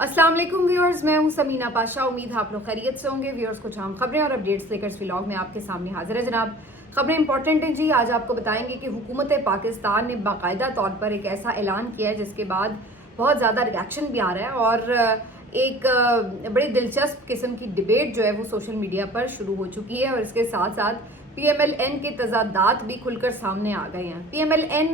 अस्सलाम वालेकुम व्यूअर्स, मैं हूं समीना पाशा। उम्मीद है आप लोग खैरियत से होंगे। व्यूअर्स, कुछ अहम खबरें और अपडेट्स लेकर इस व्लॉग में आपके सामने हाजिर है जनाब। खबरें इंपॉर्टेंट हैं जी। आज आपको बताएंगे कि हुकूमत पाकिस्तान ने बाकायदा तौर पर एक ऐसा ऐलान किया है जिसके बाद बहुत ज़्यादा रिएक्शन भी आ रहा है और एक बड़ी दिलचस्प किस्म की डिबेट जो है वो सोशल मीडिया पर शुरू हो चुकी है और इसके साथ साथ PMLN के तजादात भी खुलकर सामने आ गए हैं। PMLN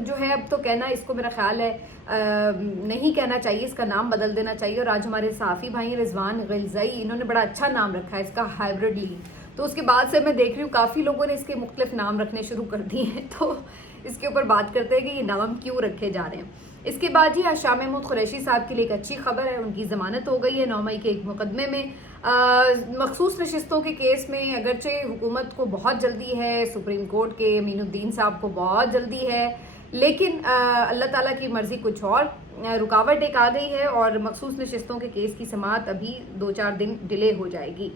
जो है, अब तो कहना इसको मेरा ख्याल है नहीं कहना चाहिए, इसका नाम बदल देना चाहिए। और आज हमारे सहाफ़ी भाई रिजवान गिलज़ई, इन्होंने बड़ा अच्छा नाम रखा है इसका, हाइब्रिड लीग। तो उसके बाद से मैं देख रही हूँ काफ़ी लोगों ने इसके मुख्तलिफ नाम रखने शुरू कर दिए हैं। तो इसके ऊपर बात करते हैं कि ये नाम क्यों रखे जा रहे हैं। इसके बाद जी आज शाह महमूद कुरैशी साहब के लिए एक अच्छी खबर है, उनकी ज़मानत हो गई है 9 मई के एक मुकदमे में। मखसूस नशिस्तों के केस में अगरचे हुकूमत को बहुत जल्दी है, सुप्रीम कोर्ट के अमीनुद्दीन साहब को बहुत जल्दी है, लेकिन अल्लाह ताला की मर्ज़ी कुछ और, रुकावट एक आ गई है और मखसूस नशिस्तों के केस की समाअत अभी 2-4 दिन डिले हो जाएगी।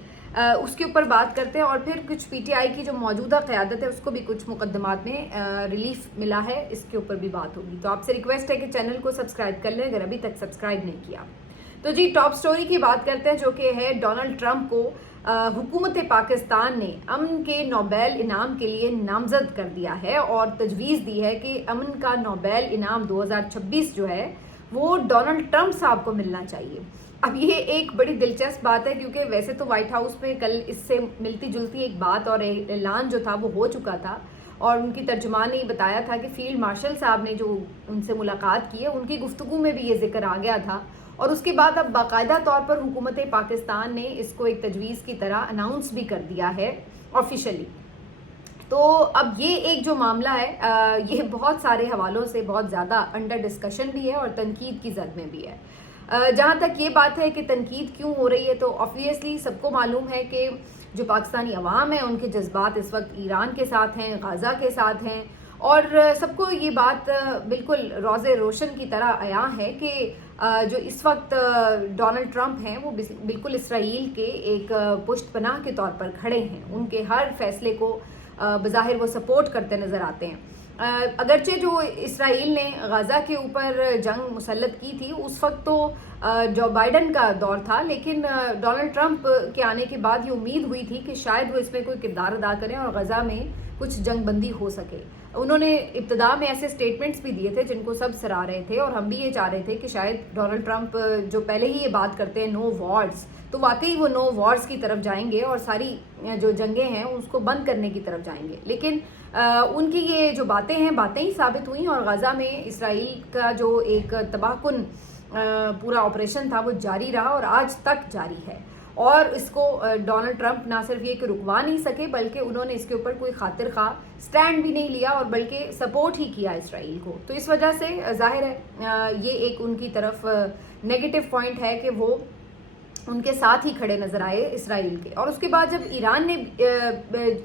उसके ऊपर बात करते हैं और फिर कुछ PTI की जो मौजूदा क़यादत है उसको भी कुछ मुकदमात में रिलीफ मिला है, इसके ऊपर भी बात होगी। तो आपसे रिक्वेस्ट है कि चैनल को सब्सक्राइब कर लें अगर अभी तक सब्सक्राइब नहीं किया। तो जी टॉप स्टोरी की बात करते हैं जो कि है डोनाल्ड ट्रंप को हुकूमत पाकिस्तान ने अमन के नोबेल इनाम के लिए नामजद कर दिया है और तजवीज़ दी है कि अमन का नोबेल इनाम 2026 जो है वो डोनाल्ड ट्रंप साहब को मिलना चाहिए। अब ये एक बड़ी दिलचस्प बात है क्योंकि वैसे तो व्हाइट हाउस में कल इससे मिलती जुलती एक बात और ऐलान जो था वो हो चुका था और उनकी तर्जुमान ने बताया था कि फील्ड मार्शल साहब ने जो उनसे मुलाकात की है उनकी गुफ्तगू में भी ये जिक्र आ गया था और उसके बाद अब बाकायदा तौर पर हुकूमत पाकिस्तान ने इसको एक तजवीज़ की तरह अनाउंस भी कर दिया है ऑफिशियली। तो अब ये एक जो मामला है ये बहुत सारे हवालों से बहुत ज़्यादा अंडर डिस्कशन भी है और तनकीद की जद में भी है। जहाँ तक ये बात है कि तनकीद क्यों हो रही है, तो ऑब्वियसली सबको मालूम है कि जो पाकिस्तानी अवाम है उनके जज्बात इस वक्त ईरान के साथ हैं, गाज़ा के साथ हैं और सबको ये बात बिल्कुल रोज़े रोशन की तरह आया है कि जो इस वक्त डोनाल्ड ट्रंप हैं वो बिल्कुल इसराइल के एक पुष्टपनाह के तौर पर खड़े हैं। उनके हर फैसले को बज़ाहिर वो सपोर्ट करते नज़र आते हैं। अगरचे जो इसराइल ने गाज़ा के ऊपर जंग मुसल्लत की थी उस वक्त तो जो बाइडन का दौर था, लेकिन डोनाल्ड ट्रंप के आने के बाद ये उम्मीद हुई थी कि शायद वो इसमें कोई किरदार अदा करें और गाज़ा में कुछ जंग बंदी हो सके। उन्होंने इब्तदा में ऐसे स्टेटमेंट्स भी दिए थे जिनको सब सराह रहे थे और हम भी ये चाह रहे थे कि शायद डोनाल्ड ट्रंप जो पहले ही ये बात करते हैं नो वॉर्स, तो वाकई वो नो वॉर्स की तरफ जाएंगे और सारी जो जंगें हैं उसको बंद करने की तरफ जाएंगे। लेकिन उनकी ये जो बातें हैं बातें ही साबित हुई और गाज़ा में इसराइल का जो एक तबाहकुन पूरा ऑपरेशन था वो जारी रहा और आज तक जारी है और इसको डोनाल्ड ट्रंप ना सिर्फ ये कि रुकवा नहीं सके बल्कि उन्होंने इसके ऊपर कोई खातिर खा स्टैंड भी नहीं लिया और बल्कि सपोर्ट ही किया इसराइल को। तो इस वजह से जाहिर है ये एक उनकी तरफ नेगेटिव पॉइंट है कि वो उनके साथ ही खड़े नजर आए इसराइल के। और उसके बाद जब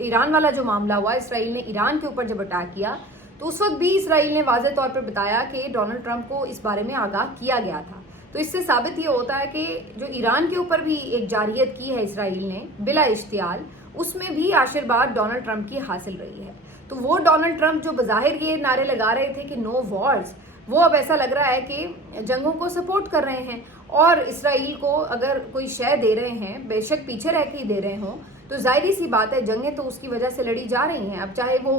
ईरान वाला जो मामला हुआ, इसराइल ने ईरान के ऊपर जब अटैक किया तो उस वक्त भी इसराइल ने वाज़े तौर पर बताया कि डोनाल्ड ट्रंप को इस बारे में आगाह किया गया था। तो इससे साबित ये होता है कि जो ईरान के ऊपर भी एक जारियत की है इसराइल ने बिला इश्तियाल, उसमें भी आशीर्वाद डोनाल्ड ट्रंप की हासिल रही है। तो वो डोनाल्ड ट्रंप जो बज़ाहिर ये नारे लगा रहे थे कि नो वॉर्स, वो अब ऐसा लग रहा है कि जंगों को सपोर्ट कर रहे हैं और इसराइल को अगर कोई शय दे रहे हैं, बेशक पीछे रह के ही दे रहे हों, तो जाहिर सी बात है जंगें तो उसकी वजह से लड़ी जा रही हैं। अब चाहे वो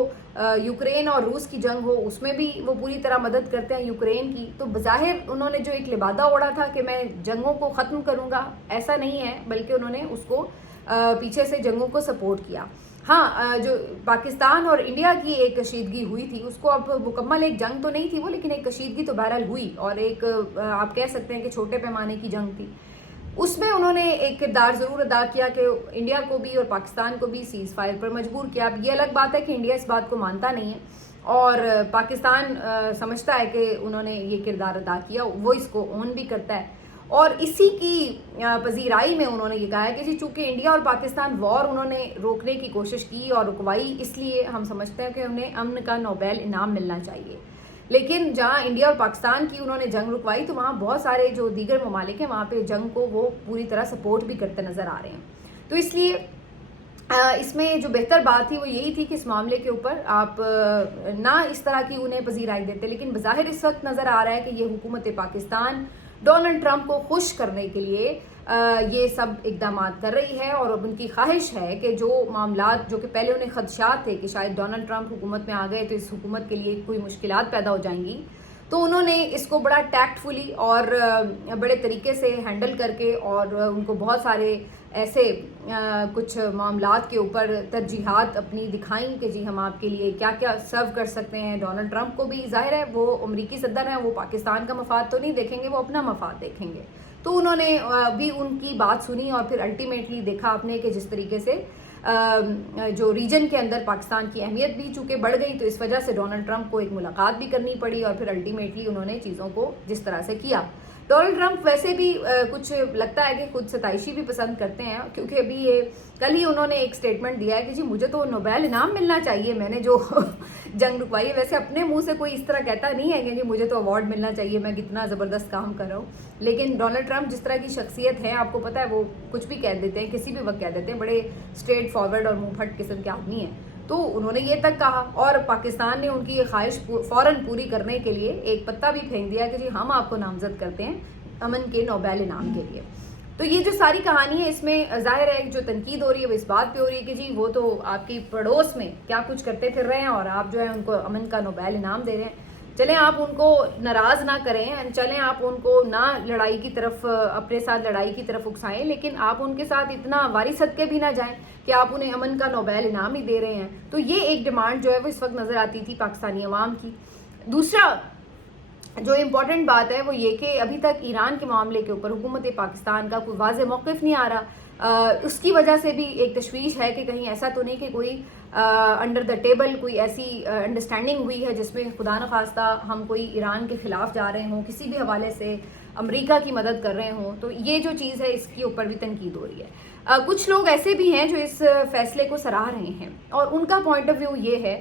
यूक्रेन और रूस की जंग हो, उसमें भी वो पूरी तरह मदद करते हैं यूक्रेन की। तो बज़ाहिर उन्होंने जो एक लिबादा ओढ़ा था कि मैं जंगों को ख़त्म करूँगा, ऐसा नहीं है, बल्कि उन्होंने उसको पीछे से जंगों को सपोर्ट किया। हाँ, जो पाकिस्तान और इंडिया की एक कशीदगी हुई थी उसको अब मुकम्मल एक जंग तो नहीं थी वो, लेकिन एक कशीदगी तो बहरहाल हुई और एक आप कह सकते हैं कि छोटे पैमाने की जंग थी। उसमें उन्होंने एक किरदार ज़रूर अदा किया कि इंडिया को भी और पाकिस्तान को भी सीज़ फायर पर मजबूर किया। अब ये अलग बात है कि इंडिया इस बात को मानता नहीं है और पाकिस्तान समझता है कि उन्होंने ये किरदार अदा किया, वो इसको ओन भी करता है और इसी की पजीराई में उन्होंने ये कहा है कि जी चूँकि इंडिया और पाकिस्तान वॉर उन्होंने रोकने की कोशिश की और रुकवाई, इसलिए हम समझते हैं कि उन्हें अमन का नोबेल इनाम मिलना चाहिए। लेकिन जहाँ इंडिया और पाकिस्तान की उन्होंने जंग रुकवाई तो वहाँ बहुत सारे जो दीगर ममालिक हैं वहाँ पे जंग को वो पूरी तरह सपोर्ट भी करते नज़र आ रहे हैं। तो इसलिए इसमें जो बेहतर बात थी वो यही थी कि इस मामले के ऊपर आप ना इस तरह की उन्हें पजीराई देते, लेकिन बज़ाहिर इस वक्त नज़र आ रहा है कि ये हुकूमत पाकिस्तान डोनाल्ड ट्रंप को खुश करने के लिए ये सब इकदामात कर रही है और अब उनकी ख्वाहिश है कि जो मामलात जो कि पहले उन्हें खदशात थे कि शायद डोनाल्ड ट्रंप हुकूमत में आ गए तो इस हुकूमत के लिए कोई मुश्किलात पैदा हो जाएंगी, तो उन्होंने इसको बड़ा टैक्टफुली और बड़े तरीके से हैंडल करके और उनको बहुत सारे ऐसे कुछ मामलात के ऊपर तरजीहात अपनी दिखाई कि जी हम आपके लिए क्या क्या सर्व कर सकते हैं। डोनाल्ड ट्रंप को भी ज़ाहिर है वो अमरीकी सदर हैं, वो पाकिस्तान का मफाद तो नहीं देखेंगे, वो अपना मफाद देखेंगे। तो उन्होंने भी उनकी बात सुनी और फिर अल्टीमेटली देखा आपने कि जिस तरीके से जो रीजन के अंदर पाकिस्तान की अहमियत भी चूँकि बढ़ गई, तो इस वजह से डोनाल्ड ट्रंप को एक मुलाकात भी करनी पड़ी और फिर अल्टीमेटली उन्होंने चीज़ों को जिस तरह से किया। डोनाल्ड ट्रंप वैसे भी कुछ लगता है कि खुद सताइशी भी पसंद करते हैं, क्योंकि अभी ये कल ही उन्होंने एक स्टेटमेंट दिया है कि जी मुझे तो नोबेल इनाम मिलना चाहिए, मैंने जो जंग रुकवाई है। वैसे अपने मुंह से कोई इस तरह कहता नहीं है कि जी मुझे तो अवार्ड मिलना चाहिए, मैं कितना ज़बरदस्त काम कर रहा हूँ। लेकिन डोनाल्ड ट्रंप जिस तरह की शख्सियत है, आपको पता है, वो कुछ भी कह देते हैं, किसी भी वक्त कह देते हैं, बड़े स्ट्रेट फॉरवर्ड और मुँह फट किस्म के आदमी हैं। तो उन्होंने ये तक कहा और पाकिस्तान ने उनकी ये ख्वाहिश फ़ौरन पूरी करने के लिए एक पत्ता भी फेंक दिया कि जी हम आपको नामजद करते हैं अमन के नोबेल इनाम के लिए। तो ये जो सारी कहानी है, इसमें ज़ाहिर है जो तनकीद हो रही है वो इस बात पे हो रही है कि जी वो तो आपकी पड़ोस में क्या कुछ करते फिर रहे हैं और आप जो है उनको अमन का नोबेल इनाम दे रहे हैं। चलें आप उनको नाराज़ ना करें, चलें आप उनको ना लड़ाई की तरफ, अपने साथ लड़ाई की तरफ उकसाएं, लेकिन आप उनके साथ इतना वारी सदके भी ना जाएं कि आप उन्हें अमन का नोबेल इनाम ही दे रहे हैं। तो ये एक डिमांड जो है वो इस वक्त नज़र आती थी पाकिस्तानी अवाम की। दूसरा जो इम्पॉर्टेंट बात है वो ये कि अभी तक ईरान के मामले के ऊपर हुकूमत पाकिस्तान का कोई वाज़ेह मौक़िफ़ नहीं आ रहा। उसकी वजह से भी एक तशवीश है कि कहीं ऐसा तो नहीं कि कोई अंडर द टेबल कोई ऐसी अंडरस्टैंडिंग हुई है जिसमें खुदा न खास्ता हम कोई ईरान के ख़िलाफ़ जा रहे हों, किसी भी हवाले से अमेरिका की मदद कर रहे हों। तो ये जो चीज़ है इसके ऊपर भी तनकीद हो रही है। कुछ लोग ऐसे भी हैं जो इस फैसले को सराह रहे हैं और उनका पॉइंट ऑफ व्यू ये है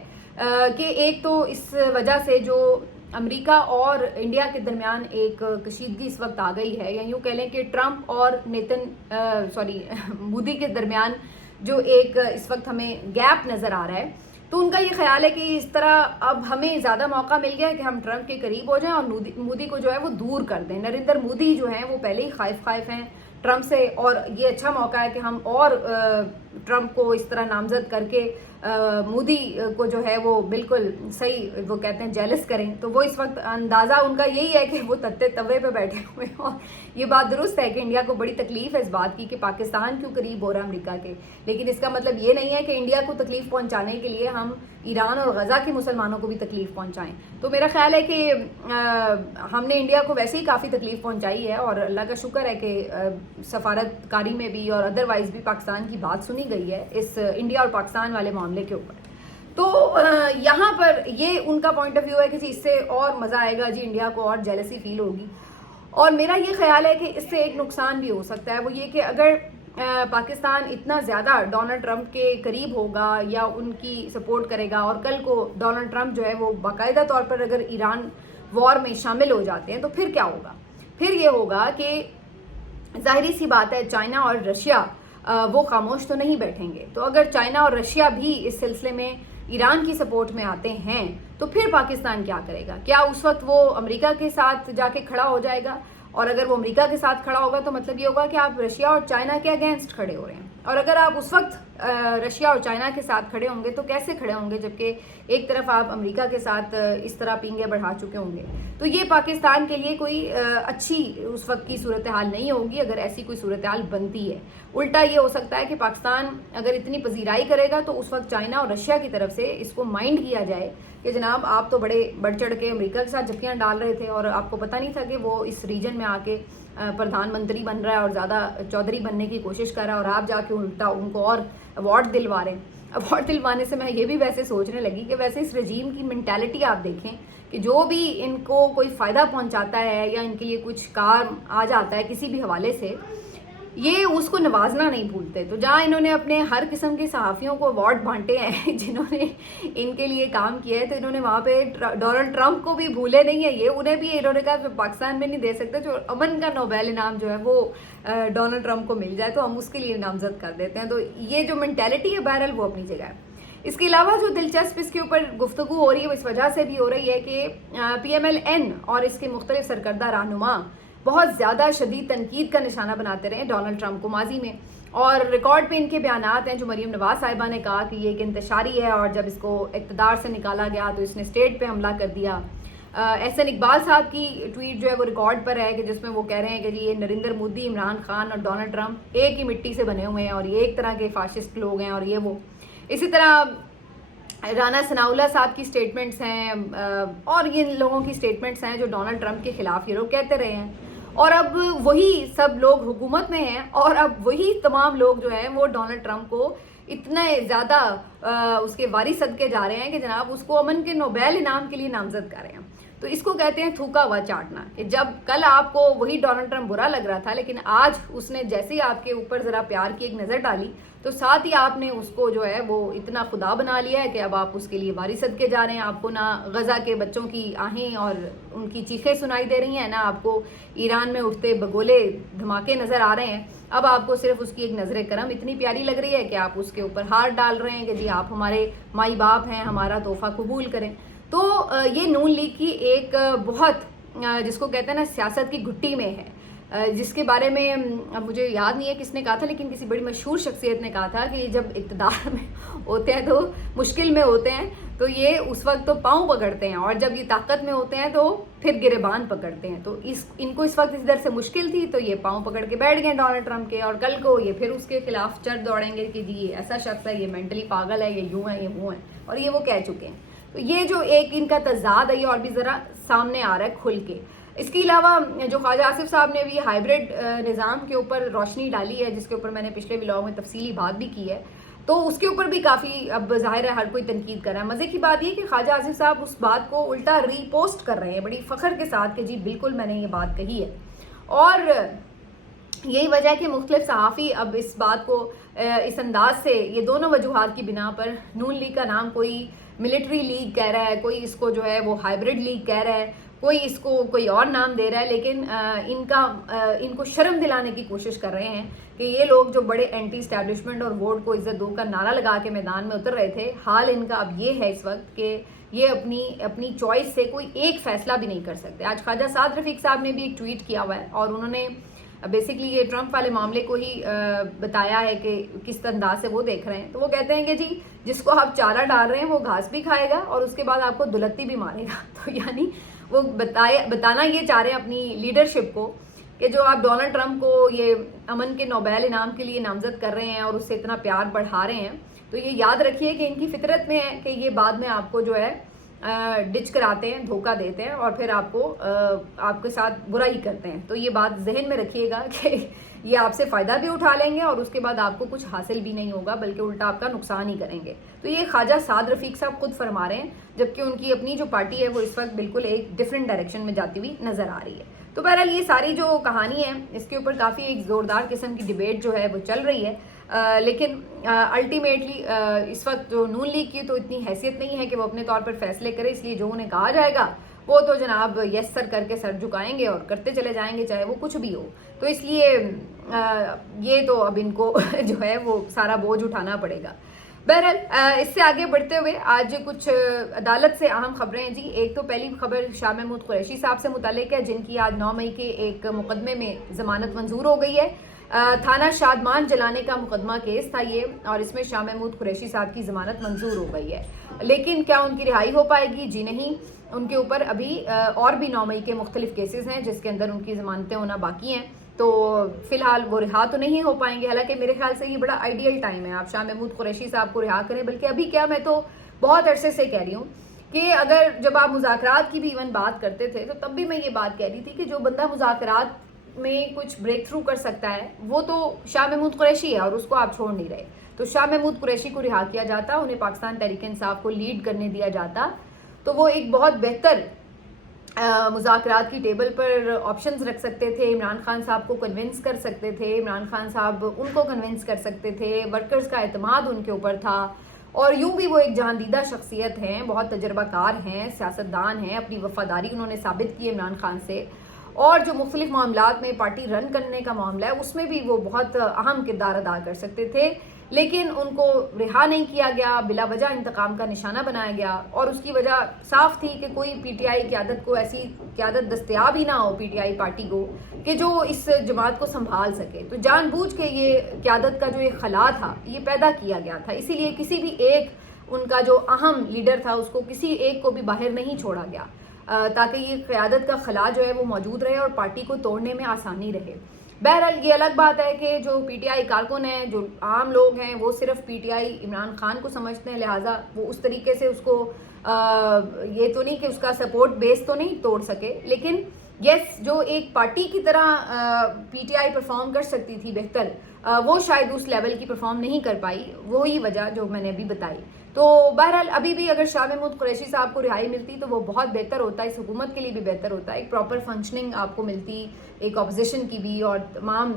कि एक तो इस वजह से जो अमेरिका और इंडिया के दरमियान एक कशीदगी इस वक्त आ गई है, या यूँ कह लें कि ट्रंप और मोदी के दरमियान जो एक इस वक्त हमें गैप नज़र आ रहा है। तो उनका ये ख्याल है कि इस तरह अब हमें ज़्यादा मौका मिल गया है कि हम ट्रंप के करीब हो जाएं और मोदी को जो है वो दूर कर दें। नरेंद्र मोदी जो हैं वो पहले ही खाइफ हैं ट्रंप से, और ये अच्छा मौका है कि हम और ट्रंप को इस तरह नामजद करके मोदी को जो है वो बिल्कुल सही वो कहते हैं जेलस करें। तो वो इस वक्त अंदाज़ा उनका यही है कि वो तत्ते तवे पे बैठे हुए हैं और ये बात दुरुस्त है कि इंडिया को बड़ी तकलीफ है इस बात की कि पाकिस्तान क्यों करीब हो रहा है अमेरिका के। लेकिन इसका मतलब ये नहीं है कि इंडिया को तकलीफ़ पहुंचाने के लिए हम ईरान और गज़ा के मुसलमानों को भी तकलीफ़ पहुंचाएं। तो मेरा ख्याल है कि हमने इंडिया को वैसे ही काफ़ी तकलीफ़ पहुंचाई है और अल्लाह का शुक्र है कि सफारतकारी में भी और अदरवाइज़ भी पाकिस्तान की बात सुनी गई है इस इंडिया और पाकिस्तान वाले मामले के ऊपर। तो यहाँ पर ये उनका पॉइंट ऑफ व्यू है कि जी इससे और मज़ा आएगा, जी इंडिया को और जेलसी फील होगी। और मेरा ये ख्याल है कि इससे एक नुकसान भी हो सकता है, वो ये कि अगर पाकिस्तान इतना ज़्यादा डोनाल्ड ट्रंप के करीब होगा या उनकी सपोर्ट करेगा और कल को डोनाल्ड ट्रंप जो है वो बाकायदा तौर पर अगर ईरान वॉर में शामिल हो जाते हैं तो फिर क्या होगा? फिर ये होगा कि ज़ाहिरी सी बात है चाइना और रशिया वो खामोश तो नहीं बैठेंगे। तो अगर चाइना और रशिया भी इस सिलसिले में ईरान की सपोर्ट में आते हैं तो फिर पाकिस्तान क्या करेगा? क्या उस वक्त वो अमेरिका के साथ जाके खड़ा हो जाएगा? और अगर वो अमेरिका के साथ खड़ा होगा तो मतलब ये होगा कि आप रशिया और चाइना के अगेंस्ट खड़े हो रहे हैं। और अगर आप उस वक्त रशिया और चाइना के साथ खड़े होंगे तो कैसे खड़े होंगे जबकि एक तरफ आप अमेरिका के साथ इस तरह पींगे बढ़ा चुके होंगे। तो ये पाकिस्तान के लिए कोई अच्छी उस वक्त की सूरत हाल नहीं होगी अगर ऐसी कोई सूरत हाल बनती है। उल्टा ये हो सकता है कि पाकिस्तान अगर इतनी पजीराई करेगा तो उस वक्त चाइना और रशिया की तरफ से इसको माइंड किया जाए कि जनाब आप तो बड़े बढ़ चढ़ के अमेरिका के साथ जप्पियाँ डाल रहे थे और आपको पता नहीं था कि वो इस रीजन में आके प्रधानमंत्री बन रहा है और ज़्यादा चौधरी बनने की कोशिश कर रहा है और आप जाके उल्टा उनको और अवार्ड दिलवा रहे हैं। अवार्ड दिलवाने से मैं ये भी वैसे सोचने लगी कि वैसे इस रजीम की मेंटालिटी आप देखें कि जो भी इनको कोई फ़ायदा पहुंचाता है या इनके लिए कुछ काम आ जाता है किसी भी हवाले से, ये उसको नवाजना नहीं भूलते। तो जहाँ इन्होंने अपने हर किस्म के सहाफ़ियों को अवार्ड बांटे हैं जिन्होंने इनके लिए काम किया है, तो इन्होंने वहाँ पे डोनाल्ड ट्रंप को भी भूले नहीं है। ये उन्हें भी इन्होंने कहा तो पाकिस्तान में नहीं दे सकते, जो अमन का नोबेल इनाम जो है वो डोनाल्ड ट्रंप को मिल जाए तो हम उसके लिए नामजद कर देते हैं। तो ये जो मेंटालिटी है बहरहाल वो अपनी जगह है। इसके अलावा जो दिलचस्प इसके ऊपर गुफ्तगू हो रही है वो इस वजह से भी हो रही है कि PMLN और इसके मुख्तलिफ सरकर्दा रहनुमा بہت زیادہ شدید تنقید کا نشانہ بناتے رہے ہیں ڈونلڈ ٹرمپ کو ماضی میں، اور ریکارڈ پہ ان کے بیانات ہیں جو مریم نواز صاحبہ نے کہا کہ یہ ایک انتشاری ہے، اور جب اس کو اقتدار سے نکالا گیا تو اس نے اسٹیٹ پہ حملہ کر دیا۔ احسن اقبال صاحب کی ٹویٹ جو ہے وہ ریکارڈ پر ہے کہ جس میں وہ کہہ رہے ہیں کہ جی یہ نریندر مودی، عمران خان اور ڈونلڈ ٹرمپ ایک ہی مٹی سے بنے ہوئے ہیں اور یہ ایک طرح کے فاشسٹ لوگ ہیں اور یہ وہ۔ اسی طرح رانا ثناء اللہ صاحب کی سٹیٹمنٹس ہیں اور یہ لوگوں کی سٹیٹمنٹس ہیں جو ڈونلڈ ٹرمپ کے خلاف یہ لوگ کہتے رہے ہیں، اور اب وہی سب لوگ حکومت میں ہیں اور اب وہی تمام لوگ جو ہیں وہ ڈونلڈ ٹرمپ کو اتنے زیادہ اس کے واری صدقے جا رہے ہیں کہ جناب اس کو امن کے نوبیل انعام کے لیے نامزد کر رہے ہیں۔ تو اس کو کہتے ہیں تھوکا ہوا چاٹنا، کہ جب کل آپ کو وہی ڈونلڈ ٹرمپ برا لگ رہا تھا، لیکن آج اس نے جیسے ہی آپ کے اوپر ذرا پیار کی ایک نظر ڈالی تو ساتھ ہی آپ نے اس کو جو ہے وہ اتنا خدا بنا لیا ہے کہ اب آپ اس کے لیے واری صدقے جا رہے ہیں۔ آپ کو نہ غزہ کے بچوں کی آہیں اور ان کی چیخیں سنائی دے رہی ہیں، نہ آپ کو ایران میں اٹھتے بگولے دھماکے نظر آ رہے ہیں، اب آپ کو صرف اس کی ایک نظر کرم اتنی پیاری لگ رہی ہے کہ آپ اس کے اوپر ہار ڈال رہے ہیں کہ جی آپ ہمارے مائی باپ ہیں، ہمارا تحفہ قبول کریں۔ تو یہ نون لیگ کی ایک بہت جس کو کہتے ہیں نا سیاست کی گھٹی میں ہے، جس کے بارے میں اب مجھے یاد نہیں ہے کس نے کہا تھا، لیکن کسی بڑی مشہور شخصیت نے کہا تھا کہ جب اقتدار میں ہوتے ہیں تو مشکل میں ہوتے ہیں تو یہ اس وقت تو پاؤں پکڑتے ہیں، اور جب یہ طاقت میں ہوتے ہیں تو پھر گریبان پکڑتے ہیں۔ تو ان کو اس وقت اس در سے مشکل تھی تو یہ پاؤں پکڑ کے بیٹھ گئے ڈونلڈ ٹرمپ کے، اور کل کو یہ پھر اس کے خلاف چر دوڑیں گے کہ جی یہ ایسا شخص ہے، یہ مینٹلی پاگل ہے، یہ یوں ہے، یہ وہ ہے، اور یہ وہ کہہ چکے ہیں۔ تو یہ جو ایک ان کا تضاد ہے یہ اور بھی ذرا سامنے آ رہا ہے کھل کے۔ اس کے علاوہ جو خواجہ آصف صاحب نے بھی ہائیبرڈ نظام کے اوپر روشنی ڈالی ہے، جس کے اوپر میں نے پچھلے ولاگ میں تفصیلی بات بھی کی ہے، تو اس کے اوپر بھی کافی اب ظاہر ہے ہر کوئی تنقید کر رہا ہے۔ مزے کی بات یہ کہ خواجہ آصف صاحب اس بات کو الٹا ری پوسٹ کر رہے ہیں بڑی فخر کے ساتھ کہ جی بالکل میں نے یہ بات کہی ہے، اور یہی وجہ ہے کہ مختلف صحافی اب اس بات کو اس انداز سے یہ دونوں وجوہات کی بنا پر نون لیگ کا نام کوئی ملٹری لیگ کہہ رہا ہے، کوئی اس کو جو ہے وہ ہائیبرڈ لیگ کہہ رہا ہے، کوئی اس کو کوئی اور نام دے رہا ہے، لیکن ان کو شرم دلانے کی کوشش کر رہے ہیں کہ یہ لوگ جو بڑے اینٹی اسٹیبلشمنٹ اور ووٹ کو عزت دو کا نعرہ لگا کے میدان میں اتر رہے تھے، حال ان کا اب یہ ہے اس وقت کہ یہ اپنی چوائس سے کوئی ایک فیصلہ بھی نہیں کر سکتے۔ آج خواجہ سعد رفیق صاحب نے بھی ایک ٹویٹ کیا ہوا ہے اور انہوں نے بیسکلی یہ ٹرمپ والے معاملے کو ہی بتایا ہے کہ کس انداز سے وہ دیکھ رہے ہیں۔ تو وہ کہتے ہیں کہ جی جس کو آپ چارہ ڈال رہے ہیں وہ گھاس بھی کھائے گا اور اس کے بعد آپ کو دلتی بھی مارے گا۔ تو یعنی وہ بتانا یہ چاہ رہے ہیں اپنی لیڈرشپ کو کہ جو آپ ڈونلڈ ٹرمپ کو یہ امن کے نوبیل انعام کے لیے نامزد کر رہے ہیں اور اس سے اتنا پیار بڑھا رہے ہیں، تو یہ یاد رکھیے کہ ان کی فطرت میں ہے کہ یہ بعد میں آپ کو جو ہے ڈچ کراتے ہیں، دھوکہ دیتے ہیں اور پھر آپ کے ساتھ برائی کرتے ہیں۔ تو یہ بات ذہن میں رکھیے گا کہ یہ آپ سے فائدہ بھی اٹھا لیں گے اور اس کے بعد آپ کو کچھ حاصل بھی نہیں ہوگا بلکہ الٹا آپ کا نقصان ہی کریں گے۔ تو یہ خواجہ سعد رفیق صاحب خود فرما رہے ہیں، جبکہ ان کی اپنی جو پارٹی ہے وہ اس وقت بالکل ایک ڈفرینٹ ڈائریکشن میں جاتی ہوئی نظر آ رہی ہے۔ تو بہرحال یہ ساری جو کہانی ہے اس کے اوپر کافی ایک زوردار قسم کی ڈیبیٹ جو ہے وہ چل رہی ہے، لیکن الٹیمیٹلی اس وقت جو نون لیگ کی تو اتنی حیثیت نہیں ہے کہ وہ اپنے طور پر فیصلے کرے، اس لیے جو انہیں کہا جائے گا وہ تو جناب یس سر کر کے سر جھکائیں گے اور کرتے چلے جائیں گے چاہے وہ کچھ بھی ہو۔ تو اس لیے یہ تو اب ان کو جو ہے وہ سارا بوجھ اٹھانا پڑے گا۔ بہرحال اس سے آگے بڑھتے ہوئے آج کچھ عدالت سے اہم خبریں ہیں جی۔ ایک تو پہلی خبر شاہ محمود قریشی صاحب سے متعلق ہے، جن کی آج 9 مئی کے ایک مقدمے میں ضمانت منظور ہو گئی ہے۔ تھانہ شادمان جلانے کا مقدمہ کیس تھا یہ، اور اس میں شاہ محمود قریشی صاحب کی ضمانت منظور ہو گئی ہے، لیکن کیا ان کی رہائی ہو پائے گی؟ جی نہیں، ان کے اوپر ابھی اور بھی 9 مئی کے مختلف کیسز ہیں جس کے اندر ان کی ضمانتیں ہونا باقی ہیں، تو فی الحال وہ رہا تو نہیں ہو پائیں گے۔ حالانکہ میرے خیال سے یہ بڑا آئیڈیل ٹائم ہے، آپ شاہ محمود قریشی صاحب کو رہا کریں، بلکہ ابھی کیا میں تو بہت عرصے سے کہہ رہی ہوں کہ اگر جب آپ مذاکرات کی بھی ایون بات کرتے تھے تو تب بھی میں یہ بات کہہ رہی تھی کہ جو بندہ مذاکرات میں کچھ بریک تھرو کر سکتا ہے وہ تو شاہ محمود قریشی ہے اور اس کو آپ چھوڑ نہیں رہے۔ تو شاہ محمود قریشی کو رہا کیا جاتا، انہیں پاکستان تحریک انصاف کو لیڈ کرنے دیا جاتا، تو وہ ایک بہت بہتر مذاکرات کی ٹیبل پر آپشنز رکھ سکتے تھے، عمران خان صاحب کو کنونس کر سکتے تھے، عمران خان صاحب ان کو کنونس کر سکتے تھے، ورکرز کا اعتماد ان کے اوپر تھا، اور یوں بھی وہ ایک جہاندیدہ شخصیت ہیں، بہت تجربہ کار ہیں، سیاستدان ہیں، اپنی وفاداری انہوں نے ثابت کی عمران خان سے، اور جو مختلف معاملات میں پارٹی رن کرنے کا معاملہ ہے اس میں بھی وہ بہت اہم کردار ادا کر سکتے تھے۔ لیکن ان کو رہا نہیں کیا گیا، بلا وجہ انتقام کا نشانہ بنایا گیا، اور اس کی وجہ صاف تھی کہ کوئی پی ٹی آئی قیادت کو ایسی قیادت دستیاب ہی نہ ہو پی ٹی آئی پارٹی کو کہ جو اس جماعت کو سنبھال سکے. تو جان بوجھ کے یہ قیادت کا جو ایک خلا تھا یہ پیدا کیا گیا تھا، اسی لیے کسی بھی ایک ان کا جو اہم لیڈر تھا اس کو کسی ایک کو بھی باہر نہیں چھوڑا گیا تاکہ یہ قیادت کا خلا جو ہے وہ موجود رہے اور پارٹی کو توڑنے میں آسانی رہے. بہرحال یہ الگ بات ہے کہ جو پی ٹی آئی کارکن ہیں، جو عام لوگ ہیں، وہ صرف P T I Imran Khan کو سمجھتے ہیں، لہٰذا وہ اس طریقے سے اس کو یہ تو نہیں کہ اس کا سپورٹ بیس تو نہیں توڑ سکے، لیکن یس جو ایک پارٹی کی طرح پی ٹی آئی پرفارم کر سکتی تھی بہتر، وہ شاید اس لیول کی پرفارم نہیں کر پائی، وہی وجہ جو میں نے ابھی بتائی. تو بہرحال ابھی بھی اگر شاہ محمود قریشی صاحب کو رہائی ملتی تو وہ بہت بہتر ہوتا، اس حکومت کے لیے بھی بہتر ہوتا، ایک پراپر فنکشننگ آپ کو ملتی، ایک اپوزیشن کی بھی اور تمام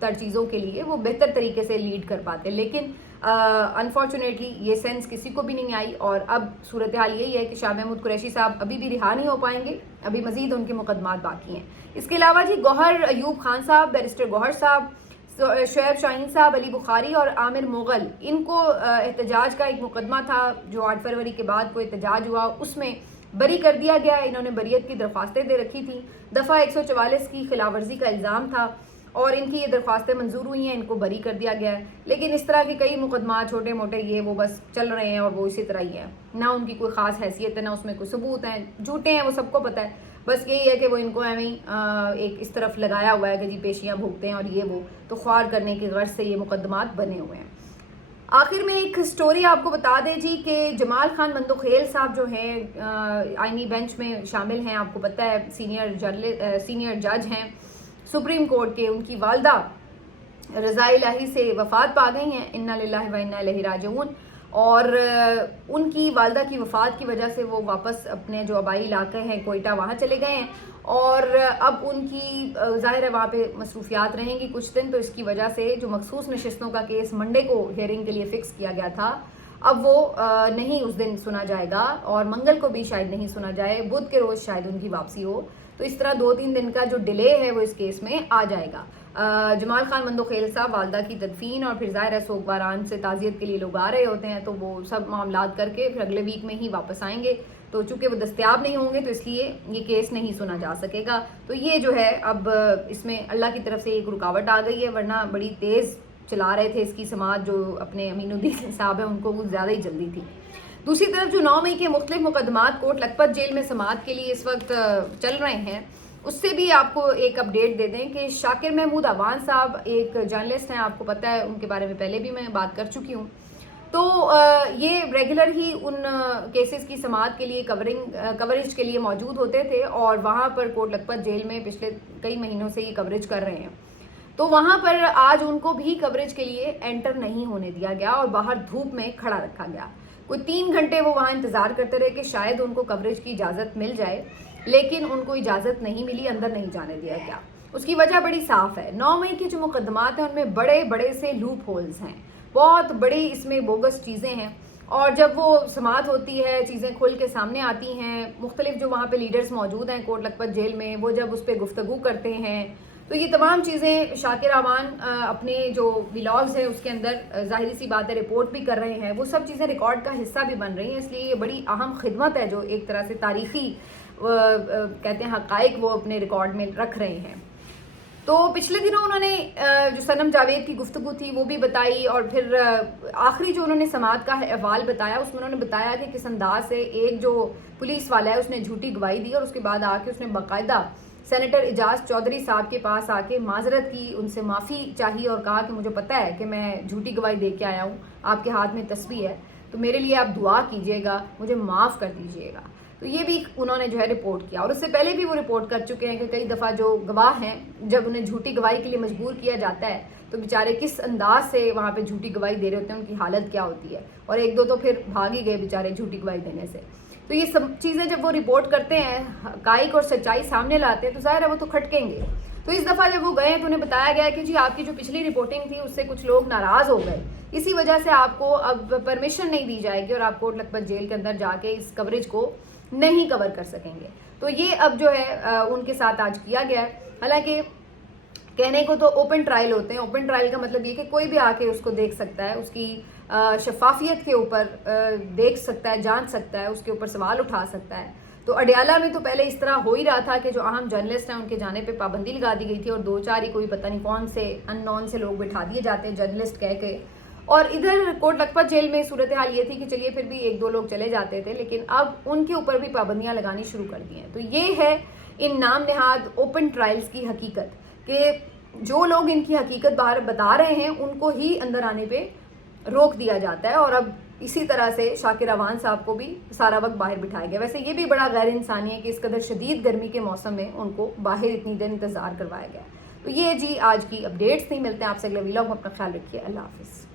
تر چیزوں کے لیے وہ بہتر طریقے سے لیڈ کر پاتے. لیکن انفارچونیٹلی یہ سینس کسی کو بھی نہیں آئی، اور اب صورتحال یہی ہے کہ شاہ محمود قریشی صاحب ابھی بھی رہا نہیں ہو پائیں گے، ابھی مزید ان کے مقدمات باقی ہیں. اس کے علاوہ جی گوہر ایوب خان صاحب، بیرسٹر گوہر صاحب، شعیب شاہین صاحب، علی بخاری اور عامر مغل، ان کو احتجاج کا ایک مقدمہ تھا جو 8 فروری کے بعد کوئی احتجاج ہوا، اس میں بری کر دیا گیا. انہوں نے بریت کی درخواستیں دے رکھی تھیں، دفعہ 144 کی خلاف ورزی کا الزام تھا اور ان کی یہ درخواستیں منظور ہوئی ہیں، ان کو بری کر دیا گیا ہے. لیکن اس طرح کے کئی مقدمات چھوٹے موٹے یہ وہ بس چل رہے ہیں اور وہ اسی طرح ہی ہیں، نہ ان کی کوئی خاص حیثیت ہے، نہ اس میں کوئی ثبوت ہیں، جھوٹے ہیں، وہ سب کو پتہ ہے. بس یہی ہے کہ وہ ان کو ایک اس طرف لگایا ہوا ہے کہ جی پیشیاں بھوگتے ہیں اور یہ وہ، تو خوار کرنے کی غرض سے یہ مقدمات بنے ہوئے ہیں. آخر میں ایک سٹوری آپ کو بتا دیں جی کہ جمال خان مندوخیل صاحب جو ہیں آئینی بینچ میں شامل ہیں، آپ کو پتہ ہے سینئر جج ہیں سپریم کورٹ کے، ان کی والدہ رضا الہی سے وفات پا گئی ہیں، انا للہ و انا الیہ راجعون. اور ان کی والدہ کی وفات کی وجہ سے وہ واپس اپنے جو آبائی علاقے ہیں کوئٹہ وہاں چلے گئے ہیں، اور اب ان کی ظاہر ہے وہاں پہ مصروفیات رہیں گی کچھ دن، تو اس کی وجہ سے جو مخصوص نشستوں کا کیس منڈے کو ہیئرنگ کے لیے فکس کیا گیا تھا اب وہ نہیں اس دن سنا جائے گا، اور منگل کو بھی شاید نہیں سنا جائے، بدھ کے روز شاید ان کی واپسی ہو. تو اس طرح 2-3 دن کا جو ڈیلے ہے وہ اس کیس میں آ جائے گا. جمال خان مندوخیل صاحب والدہ کی تدفین اور پھر ظاہر ہے سوگواران سے تعزیت کے لیے لوگ آ رہے ہوتے ہیں، تو وہ سب معاملات کر کے پھر اگلے ویک میں ہی واپس آئیں گے. تو چونکہ وہ دستیاب نہیں ہوں گے تو اس لیے یہ کیس نہیں سنا جا سکے گا. تو یہ جو ہے اب اس میں اللہ کی طرف سے ایک رکاوٹ آ گئی ہے، ورنہ بڑی تیز چلا رہے تھے اس کی سماعت جو اپنے امین الدین صاحب ہیں، ان کو وہ زیادہ ہی جلدی تھی. دوسری طرف جو 9 مئی کے مختلف مقدمات کوٹ لکھپت جیل میں سماعت کے لیے اس وقت چل رہے ہیں، اس سے بھی آپ کو ایک اپڈیٹ دے دیں کہ شاکر محمود اعوان صاحب ایک جرنلسٹ ہیں، آپ کو پتہ ہے ان کے بارے میں پہلے بھی میں بات کر چکی ہوں. تو یہ ریگولر ہی ان کیسز کی سماعت کے لیے کوریج کے لیے موجود ہوتے تھے، اور وہاں پر کوٹ لکھپت جیل میں پچھلے کئی مہینوں سے یہ کوریج کر رہے ہیں. تو وہاں پر آج ان کو بھی کوریج کے لیے انٹر نہیں ہونے دیا گیا اور باہر دھوپ میں کھڑا رکھا گیا. کوئی 3 گھنٹے وہ وہاں انتظار کرتے رہے کہ شاید ان کو کوریج کی اجازت مل جائے، لیکن ان کو اجازت نہیں ملی، اندر نہیں جانے دیا گیا. اس کی وجہ بڑی صاف ہے، 9 مئی کی جو مقدمات ہیں ان میں بڑے بڑے سے لوپ ہولز ہیں، بہت بڑی اس میں بوگس چیزیں ہیں، اور جب وہ سماعت ہوتی ہے چیزیں کھل کے سامنے آتی ہیں، مختلف جو وہاں پہ لیڈرز موجود ہیں کوٹ لکھپت جیل میں، وہ جب اس پہ گفتگو کرتے ہیں، تو یہ تمام چیزیں شاکر اعوان اپنے جو ولاگز ہیں اس کے اندر ظاہری سی بات ہے رپورٹ بھی کر رہے ہیں، وہ سب چیزیں ریکارڈ کا حصہ بھی بن رہی ہیں. اس لیے یہ بڑی اہم خدمت ہے جو ایک طرح سے تاریخی کہتے ہیں حقائق وہ اپنے ریکارڈ میں رکھ رہے ہیں. تو پچھلے دنوں انہوں نے جو صنم جاوید کی گفتگو تھی وہ بھی بتائی، اور پھر آخری جو انہوں نے سماعت کا احوال بتایا اس میں انہوں نے بتایا کہ کس انداز سے ایک جو پولیس والا ہے اس نے جھوٹی گواہی دی، اور اس کے بعد آ کے اس نے باقاعدہ سینیٹر اعجاز چودھری صاحب کے پاس آ کے معذرت کی، ان سے معافی چاہی اور کہا کہ مجھے پتہ ہے کہ میں جھوٹی گواہی دے کے آیا ہوں، آپ کے ہاتھ میں تسبیح ہے تو میرے لیے آپ دعا کیجئے گا، مجھے معاف کر دیجئے گا. تو یہ بھی انہوں نے جو ہے رپورٹ کیا، اور اس سے پہلے بھی وہ رپورٹ کر چکے ہیں کہ کئی دفعہ جو گواہ ہیں جب انہیں جھوٹی گواہی کے لیے مجبور کیا جاتا ہے تو بیچارے کس انداز سے وہاں پہ جھوٹی گواہی دے رہے ہوتے ہیں، ان کی حالت کیا ہوتی ہے، اور 1-2 تو پھر بھاگ ہی گئے بیچارے جھوٹی گواہی دینے سے. تو یہ سب چیزیں جب وہ رپورٹ کرتے ہیں، حقائق اور سچائی سامنے لاتے ہیں، تو ظاہر ہے وہ تو کھٹکیں گے. تو اس دفعہ جب وہ گئے تو انہیں بتایا گیا کہ جی آپ کی جو پچھلی رپورٹنگ تھی اس سے کچھ لوگ ناراض ہو گئے، اسی وجہ سے آپ کو اب پرمیشن نہیں دی جائے گی اور آپ کوٹ لکھپت جیل کے اندر جا کے اس کوریج کو نہیں کور کر سکیں گے. تو یہ اب جو ہے ان کے ساتھ آج کیا گیا ہے. حالانکہ कहने को तो ओपन ट्रायल होते हैं। ओपन ट्रायल का मतलब ये कि कोई भी आके उसको देख सकता है, उसकी शफाफियत के ऊपर देख सकता है, जान सकता है, उसके ऊपर सवाल उठा सकता है। तो अडयाला में तो पहले इस तरह हो ही रहा था कि जो अहम जर्नलिस्ट हैं उनके जाने पे पाबंदी लगा दी गई थी और दो चार ही कोई पता नहीं कौन से अननोन से लोग बिठा दिए जाते हैं जर्नलिस्ट कह के। और इधर कोट लखपत जेल में सूरत हाल ये थी कि चलिए फिर भी एक दो लोग चले जाते थे, लेकिन अब उनके ऊपर भी पाबंदियां लगानी शुरू कर दी हैं। तो ये है इन नाम नहाद ओपन ट्रायल्स की हकीकत कि जो लोग इनकी हकीकत बाहर बता रहे हैं उनको ही अंदर आने पे रोक दिया जाता है। और अब इसी तरह से शाकिर अवान साहब को भी सारा वक्त बाहर बिठाया गया। वैसे ये भी बड़ा गैर इंसानी है कि इस कदर शदीद गर्मी के मौसम में उनको बाहर इतनी देर इंतज़ार करवाया गया। तो ये जी आज की अपडेट्स थी। मिलते हैं आपसे अगले व्लॉग में। अपना ख्याल रखिए। अल्लाह हाफिज़।